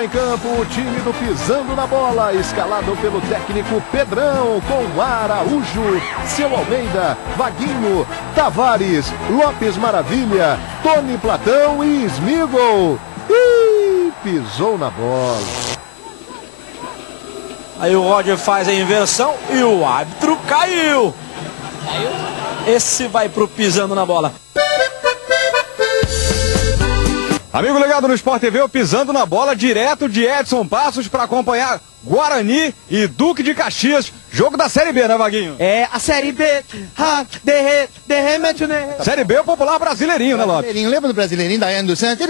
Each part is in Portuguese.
Entra em campo o time do Pisando na Bola, escalado pelo técnico Pedrão, com Araújo, Seu Almeida, Vaguinho, Tavares, Lopes Maravilha, Tony Platão e Smigol. Ih, pisou na bola. Aí o Roger faz a inversão e o árbitro caiu. Esse vai pro Pisando na Bola. Amigo ligado no Sport TV, o Pisando na Bola, direto de Edson Passos para acompanhar Guarani e Duque de Caxias, jogo da Série B, né, Vaguinho? É, a Série B. Série B é o popular brasileirinho, né, Lopes? Lembra do brasileirinho da Ana do Santos?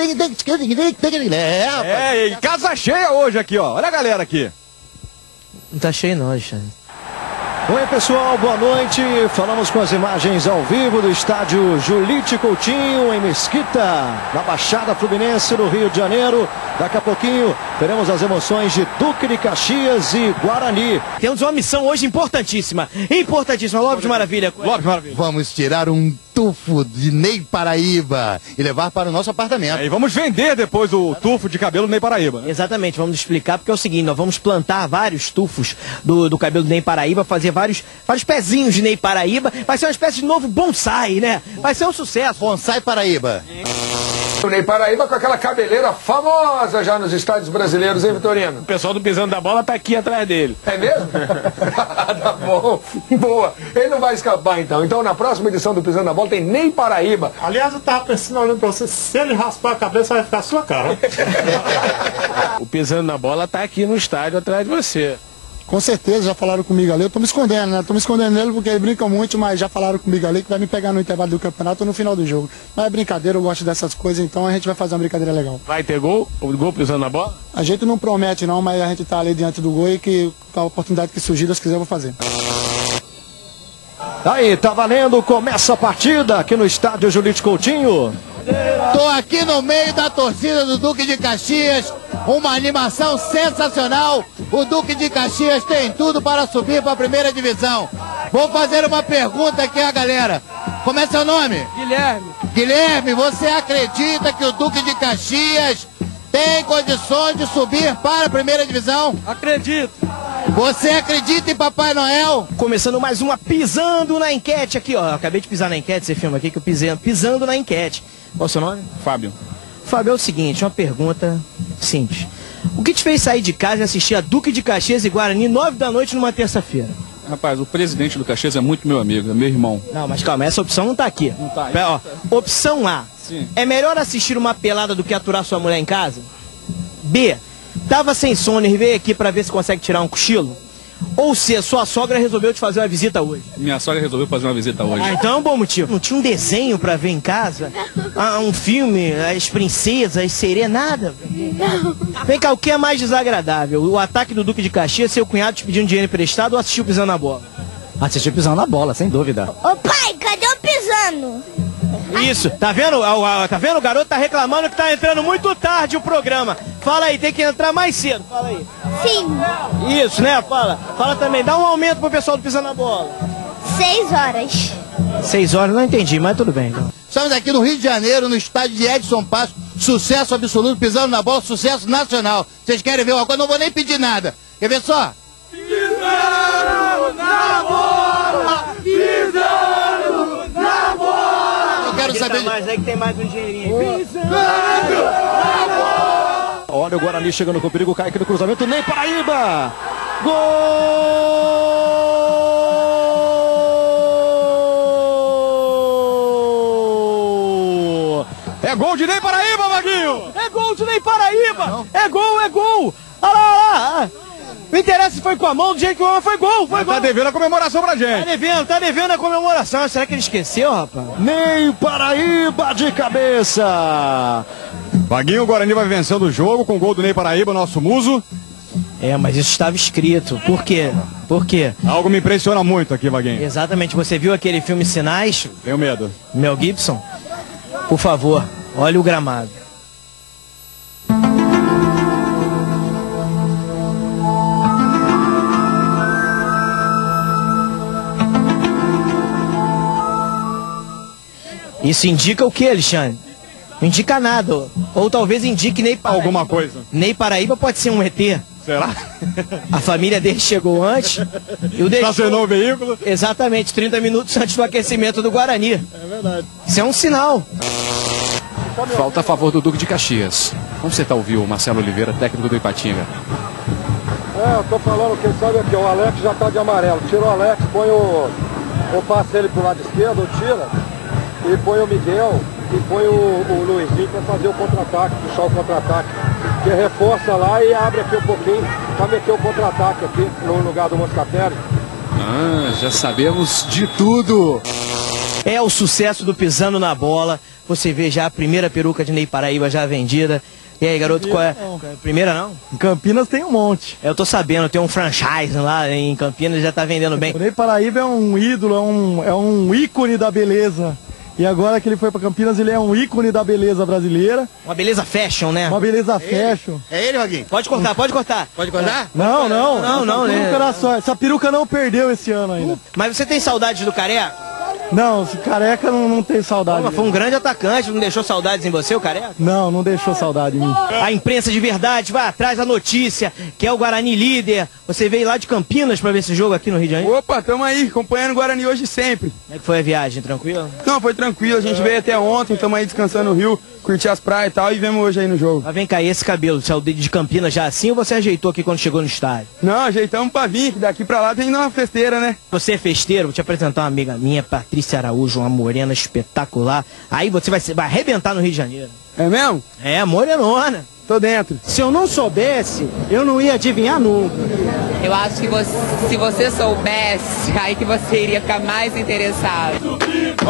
É, e casa cheia hoje aqui, ó. Olha a galera aqui. Não tá cheio não, Alexandre. Oi, pessoal, boa noite. Falamos com as imagens ao vivo do estádio Julite Coutinho, em Mesquita, na Baixada Fluminense, no Rio de Janeiro. Daqui a pouquinho teremos as emoções de Duque de Caxias e Guarani. Temos uma missão hoje importantíssima. Importantíssima, Lopes Maravilha. Lopes Maravilha. Vamos tirar um tufo de Ney Paraíba e levar para o nosso apartamento. E vamos vender depois o tufo de cabelo do Ney Paraíba, né? Exatamente, vamos explicar, porque é o seguinte, nós vamos plantar vários tufos do cabelo do Ney Paraíba, fazer vários pezinhos de Ney Paraíba, vai ser uma espécie de novo bonsai, né? Vai ser um sucesso. Bonsai Paraíba. O Ney Paraíba com aquela cabeleira famosa já nos estádios brasileiros, hein, Vitorino? O pessoal do Pisando da Bola tá aqui atrás dele. É mesmo? Tá bom, boa. Ele não vai escapar, então. Então, na próxima edição do Pisando da Bola tem Ney Paraíba. Aliás, eu tava pensando, olhando pra você, se ele raspar a cabeça, vai ficar a sua cara. O Pisando na Bola tá aqui no estádio atrás de você. Com certeza, já falaram comigo ali. Eu tô me escondendo, né? Tô me escondendo nele porque ele brinca muito, mas já falaram comigo ali que vai me pegar no intervalo do campeonato ou no final do jogo. Mas é brincadeira, eu gosto dessas coisas, então a gente vai fazer uma brincadeira legal. Vai ter gol? O gol Pisando na Bola? A gente não promete não, mas a gente tá ali diante do gol e que a oportunidade que surgir, Deus quiser, eu vou fazer. Aí, tá valendo, começa a partida aqui no estádio Julite Coutinho. Tô aqui no meio da torcida do Duque de Caxias, uma animação sensacional. O Duque de Caxias tem tudo para subir para a primeira divisão. Vou fazer uma pergunta aqui à galera. Como é seu nome? Guilherme. Guilherme, você acredita que o Duque de Caxias tem condições de subir para a primeira divisão? Acredito. Você acredita em Papai Noel? Começando mais uma Pisando na Enquete aqui, ó. Eu acabei de pisar na enquete, esse filme aqui que eu pisei, Pisando na Enquete. Qual é o seu nome? Fábio. Fábio, é o seguinte, uma pergunta simples. O que te fez sair de casa e assistir a Duque de Caxias e Guarani 9 da noite numa terça-feira? Rapaz, o presidente do Caxias é muito meu amigo, é meu irmão. Não, mas calma, essa opção não tá aqui. Não tá. Ó, opção A. Sim. É melhor assistir uma pelada do que aturar sua mulher em casa? B. Tava sem sono e veio aqui pra ver se consegue tirar um cochilo? Ou C. Sua sogra resolveu te fazer uma visita hoje? Minha sogra resolveu fazer uma visita hoje. Ah, então é um bom motivo. Não tinha um desenho pra ver em casa? Um filme, as princesas, as sereias, nada? Vem cá, o que é mais desagradável? O ataque do Duque de Caxias, seu cunhado te pedindo dinheiro emprestado ou assistir o Pisando na Bola? Assistir Pisando na Bola, sem dúvida. Ô pai, cadê o Pisando? Isso, tá vendo? Tá vendo? O garoto tá reclamando que tá entrando muito tarde o programa. Fala aí, tem que entrar mais cedo, fala aí. Sim. Isso, né? Fala também, dá um aumento pro pessoal do Pisando na Bola. 6 horas. 6 horas, não entendi, mas tudo bem. Então. Estamos aqui no Rio de Janeiro, no estádio de Edson Passos. Sucesso absoluto, Pisando na Bola, sucesso nacional. Vocês querem ver uma coisa? Não vou nem pedir nada. Quer ver só? Pisando na Bola! Pisando na Bola! Eu quero saber... mais aí que tem mais um dinheirinho. Pisando na Bola! Olha o Guarani chegando com perigo, cai aqui no cruzamento, Ney Paraíba! Gol! É gol de Ney Paraíba, Vaguinho! É gol de Ney Paraíba! Não. É gol, é gol! Olha lá! Não interessa se foi com a mão, do jeito que foi gol, foi gol. Tá devendo a comemoração pra gente. Tá devendo a comemoração. Será que ele esqueceu, rapaz? Ney Paraíba de cabeça. Vaguinho, o Guarani vai vencendo o jogo com o gol do Ney Paraíba, nosso muso. É, mas isso estava escrito. Por quê? Por quê? Algo me impressiona muito aqui, Vaguinho. Exatamente. Você viu aquele filme Sinais? Tenho medo. Mel Gibson? Por favor, olhe o gramado. Isso indica o que, Alexandre? Não indica nada. Ou talvez indique Ney Paraíba. Alguma coisa. Ney Paraíba pode ser um ET. Será? A família dele chegou antes. E o deixou... Estacionou o veículo? Exatamente, 30 minutos antes do aquecimento do Guarani. É verdade. Isso é um sinal. Falta a favor do Duque de Caxias. Como você ouvindo o Marcelo Oliveira, técnico do Ipatinga? Eu tô falando, quem sabe aqui, o Alex já tá de amarelo. Tira o Alex, põe o passa ele pro lado esquerdo, tira, e põe o Miguel, e põe o Luizinho para fazer o contra-ataque, puxar o contra-ataque. Que reforça lá e abre aqui um pouquinho para meter o contra-ataque aqui no lugar do Moscatelli. Ah, já sabemos de tudo. É o sucesso do Pisando na Bola. Você vê já a primeira peruca de Ney Paraíba já vendida. E aí, garoto, qual é? Primeira não? Em Campinas tem um monte. Eu tô sabendo, tem um franchise lá em Campinas, já tá vendendo bem. O Ney Paraíba é um ídolo, é um ícone da beleza. E agora que ele foi pra Campinas, ele é um ícone da beleza brasileira. Uma beleza fashion, né? Uma beleza fashion. É ele, Vaguinho? Pode cortar, pode cortar. Pode cortar? Não, né? Essa peruca não perdeu esse ano ainda. Mas você tem saudades do Careca? Não, esse Careca não tem saudade. Pô, foi um grande atacante, não deixou saudades em você, o Careca? Não deixou saudade em mim. A imprensa de verdade vai atrás da notícia, que é o Guarani líder. Você veio lá de Campinas pra ver esse jogo aqui no Rio de Janeiro? Opa, tamo aí, acompanhando o Guarani hoje sempre. Como é que foi a viagem, tranquilo? Não, foi tranquilo, a gente veio até ontem, tamo aí descansando no Rio, curtir as praias e tal, e vemos hoje aí no jogo. Mas vem cá, e esse cabelo, você é o de Campinas já assim ou você ajeitou aqui quando chegou no estádio? Não, ajeitamos pra vir, que daqui pra lá tem uma festeira, né? Você é festeiro, vou te apresentar uma amiga minha, Patrícia Araújo, uma morena espetacular. Aí você vai arrebentar no Rio de Janeiro. É mesmo? É, morenona. Tô dentro. Se eu não soubesse, eu não ia adivinhar nunca. Eu acho que se você soubesse, aí que você iria ficar mais interessado.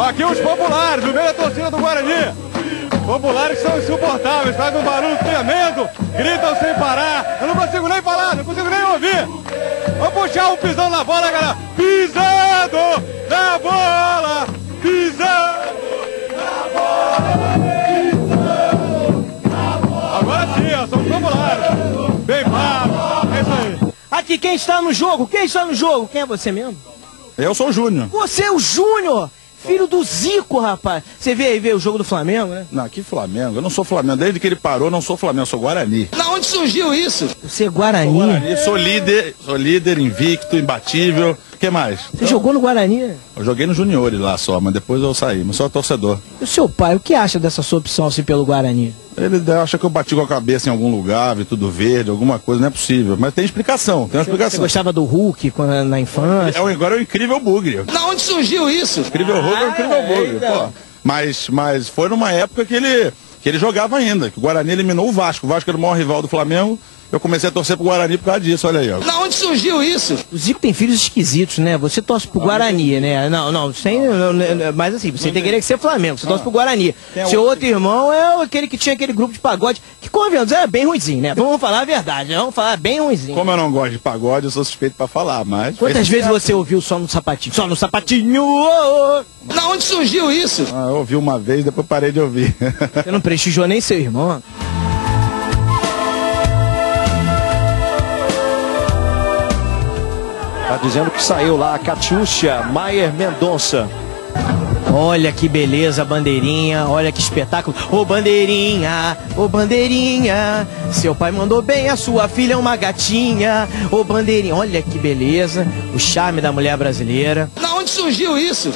Aqui os populares, no meio da torcida do Guarani. Populares que são insuportáveis, fazem um barulho tremendo, gritam sem parar. Eu não consigo nem falar, não consigo nem ouvir. Vamos puxar o pisão na bola, galera. Pisando na bola, pisando na bola. Agora sim, ó, são os populares. Bem pago, é isso aí. Aqui, quem está no jogo? Quem está no jogo? Quem é você mesmo? Eu sou o Júnior. Você é o Júnior! Filho do Zico, rapaz. Você veio o jogo do Flamengo, né? Não, que Flamengo? Eu não sou Flamengo. Desde que ele parou, não sou Flamengo, eu sou Guarani. Da onde surgiu isso? Você é Guarani? Sou Guarani, sou líder, invicto, imbatível. O que mais? Você jogou no Guarani? Eu joguei no Juniores lá só, mas depois eu saí. Mas sou torcedor. E o seu pai, o que acha dessa sua opção assim pelo Guarani? Ele acha que eu bati com a cabeça em algum lugar, vi tudo verde, alguma coisa, não é possível. Mas tem explicação, tem uma explicação. Você gostava do Hulk na infância? Agora é o incrível Bugre. Da onde surgiu isso? Incrível Hulk é o incrível Bugre, pô. Mas foi numa época que ele jogava ainda, que o Guarani eliminou o Vasco. O Vasco era o maior rival do Flamengo. Eu comecei a torcer pro Guarani por causa disso, olha aí, ó. Da onde surgiu isso? O Zico tem filhos esquisitos, né? Você torce pro Guarani, né? Não, mas assim, você tem que querer ser Flamengo, você torce pro Guarani. Seu outro irmão é aquele que tinha aquele grupo de pagode, que convenhamos, era bem ruimzinho, né? Vamos falar a verdade, vamos falar bem ruimzinho. Como eu não gosto de pagode, eu sou suspeito pra falar, mas... Quantas vezes você ouviu só no sapatinho? Só no sapatinho! Da onde surgiu isso? Eu ouvi uma vez, depois parei de ouvir. Você não prestigiou nem seu irmão? Tá dizendo que saiu lá a Catiúcia Maier Mendonça. Olha que beleza, bandeirinha, olha que espetáculo. Ô bandeirinha, seu pai mandou bem, a sua filha é uma gatinha. Ô bandeirinha, olha que beleza, o charme da mulher brasileira. Da onde surgiu isso?